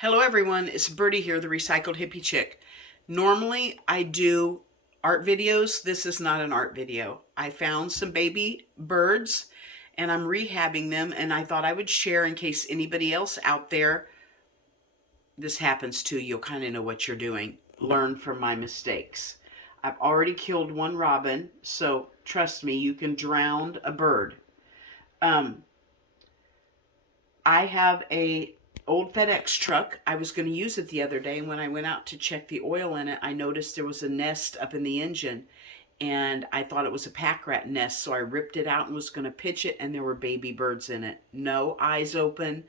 Hello everyone, it's Birdie here, the Recycled Hippie Chick. Normally I do art videos. This is not an art video. I found some baby birds and I'm rehabbing them, and I thought I would share in case anybody else out there this happens to. You'll kind of know what you're doing. Learn from my mistakes. I've already killed one robin, so trust me, you can drown a bird. I have a old FedEx truck. I was going to use it the other day, and when I went out to check the oil in it, I noticed there was a nest up in the engine, and I thought it was a pack rat nest, so I ripped it out and was going to pitch it, and there were baby birds in it. No eyes open,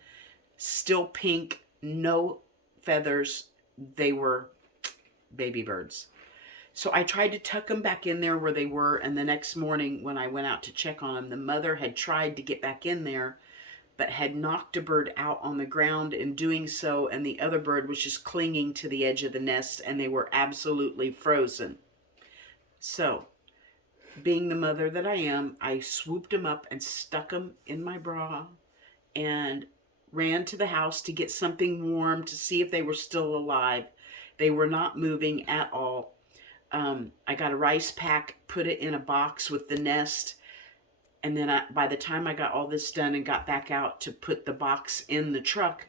still pink, no feathers. They were baby birds. So I tried to tuck them back in there where they were, and the next morning when I went out to check on them, the mother had tried to get back in there, but had knocked a bird out on the ground in doing so, and the other bird was just clinging to the edge of the nest, and they were absolutely frozen. So, being the mother that I am, I swooped them up and stuck them in my bra and ran to the house to get something warm to see if they were still alive. They were not moving at all. I got a rice pack, put it in a box with the nest, and then by the time I got all this done and got back out to put the box in the truck,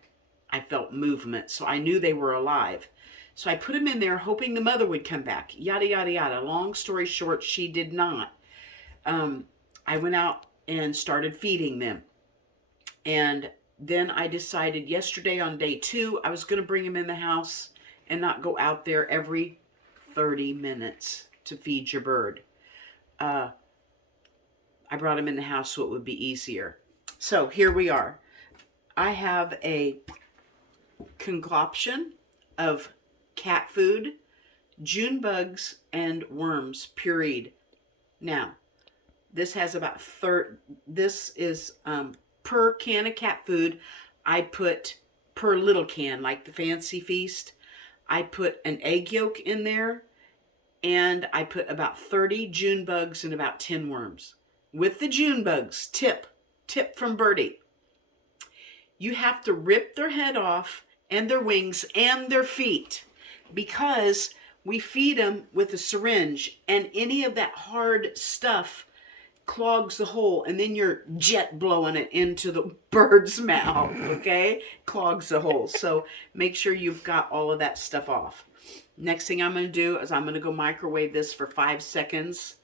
I felt movement. So I knew they were alive. So I put them in there hoping the mother would come back. Yada, yada, yada. Long story short, she did not. I went out and started feeding them. And then I decided yesterday on day 2, I was going to bring them in the house and not go out there every 30 minutes to feed your bird. I brought them in the house so it would be easier. So here we are. I have a concoction of cat food, June bugs, and worms pureed. Now, this has about this is per can of cat food. I put per little can, like the Fancy Feast. I put an egg yolk in there, and I put about 30 June bugs and about 10 worms. With the June bugs, tip from Birdie, you have to rip their head off and their wings and their feet, because we feed them with a syringe, and any of that hard stuff clogs the hole, and then you're jet blowing it into the bird's mouth, okay? Clogs the hole. So make sure you've got all of that stuff off. Next thing I'm going to do is I'm going to go microwave this for 5 seconds.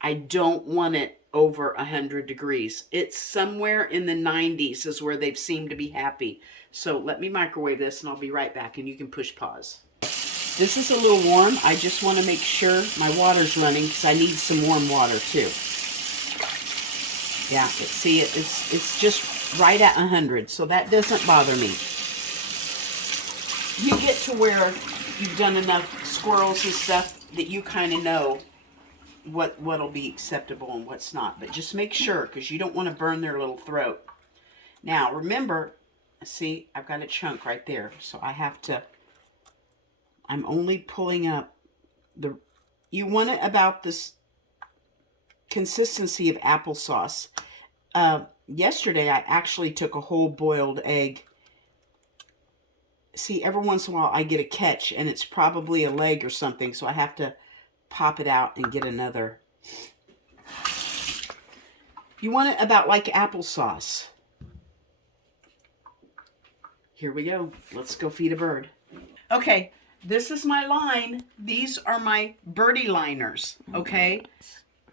I don't want it over 100 degrees. It's somewhere in the 90s is where they've seemed to be happy. So let me microwave this and I'll be right back, and you can push pause. This is a little warm. I just want to make sure my water's running because I need some warm water too. Yeah, see, it's just right at 100, so that doesn't bother me. You get to where you've done enough squirrels and stuff that you kind of know what'll be acceptable and what's not, but just make sure, because you don't want to burn their little throat. Now remember, see, I've got a chunk right there, so I'm only pulling up you want it about this consistency of applesauce. Yesterday I actually took a whole boiled egg. See, every once in a while I get a catch, and it's probably a leg or something, so I have to pop it out and get another. You want it about like applesauce. Here we go. Let's go feed a bird. Okay, this is my line. These are my birdie liners, okay?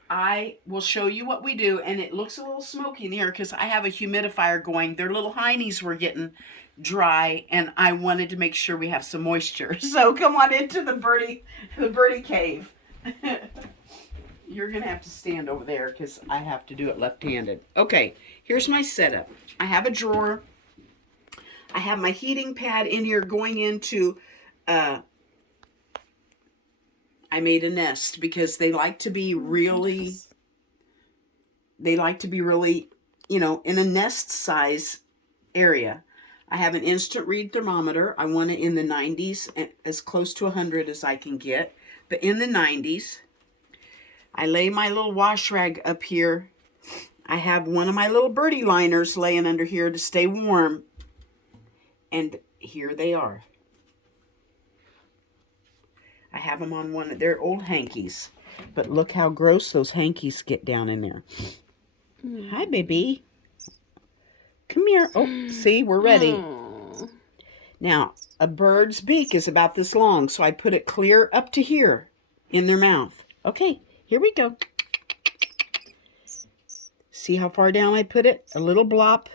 I will show you what we do, and it looks a little smoky in here because I have a humidifier going. Their little heinies were getting dry, and I wanted to make sure we have some moisture. So come on into the birdie cave. You're gonna have to stand over there because I have to do it left-handed. Okay, here's my setup. I have a drawer. I have my heating pad in here going into I made a nest because they like to be really, you know, in a nest size area. I have an instant read thermometer. I want it in the 90s, as close to 100 as I can get, but in the 90s. I lay my little wash rag up here. I have one of my little birdie liners laying under here to stay warm. And here they are. I have them on one of their old hankies. But look how gross those hankies get down in there. Hi, baby. Come here. Oh, see, we're ready. Now, a bird's beak is about this long, so I put it clear up to here in their mouth. Okay, here we go. See how far down I put it? A little blop.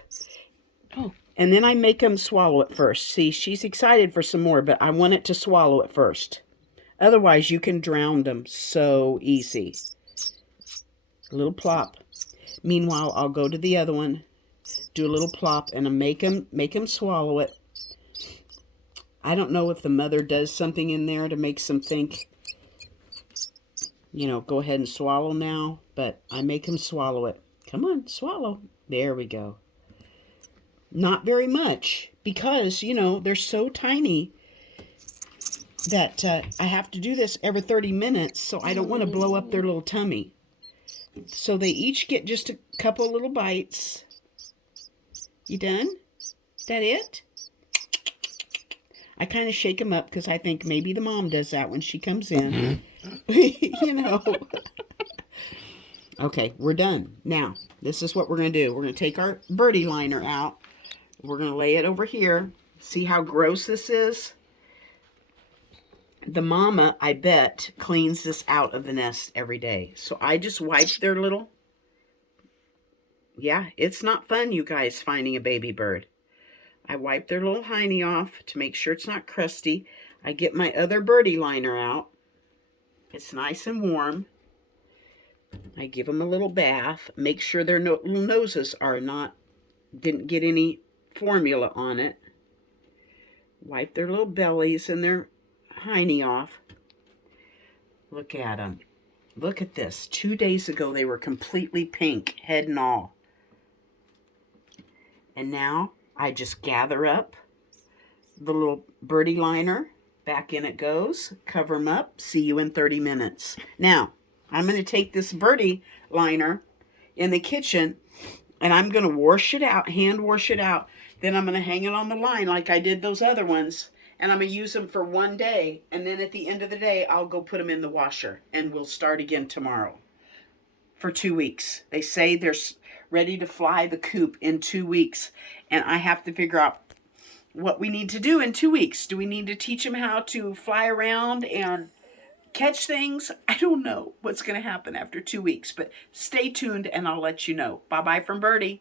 Oh, and then I make them swallow it first. See, she's excited for some more, but I want it to swallow it first. Otherwise, you can drown them so easy. A little plop. Meanwhile, I'll go to the other one, do a little plop, and make them swallow it. I don't know if the mother does something in there to make them think, you know, go ahead and swallow now, but I make them swallow it. Come on, swallow. There we go. Not very much, because, you know, they're so tiny that I have to do this every 30 minutes, so I don't want to blow up their little tummy. So they each get just a couple little bites. You done? That it? I kind of shake them up because I think maybe the mom does that when she comes in. You know. Okay, we're done. Now, this is what we're going to do. We're going to take our birdie liner out. We're going to lay it over here. See how gross this is? The mama, I bet, cleans this out of the nest every day. So I just wipe their little... Yeah, it's not fun, you guys, finding a baby bird. I wipe their little hiney off to make sure it's not crusty. I get my other birdie liner out. It's nice and warm. I give them a little bath. Make sure their little noses didn't get any formula on it. Wipe their little bellies and their hiney off. Look at them. Look at this. 2 days ago, they were completely pink, head and all. And now I just gather up the little birdie liner. Back in it goes. Cover them up. See you in 30 minutes. Now, I'm going to take this birdie liner in the kitchen and I'm going to wash it out, hand wash it out. Then I'm going to hang it on the line like I did those other ones. And I'm going to use them for 1 day. And then at the end of the day, I'll go put them in the washer. And we'll start again tomorrow for 2 weeks. They say they're ready to fly the coop in 2 weeks. And I have to figure out what we need to do in 2 weeks. Do we need to teach them how to fly around and catch things? I don't know what's going to happen after 2 weeks. But stay tuned and I'll let you know. Bye-bye from Birdie.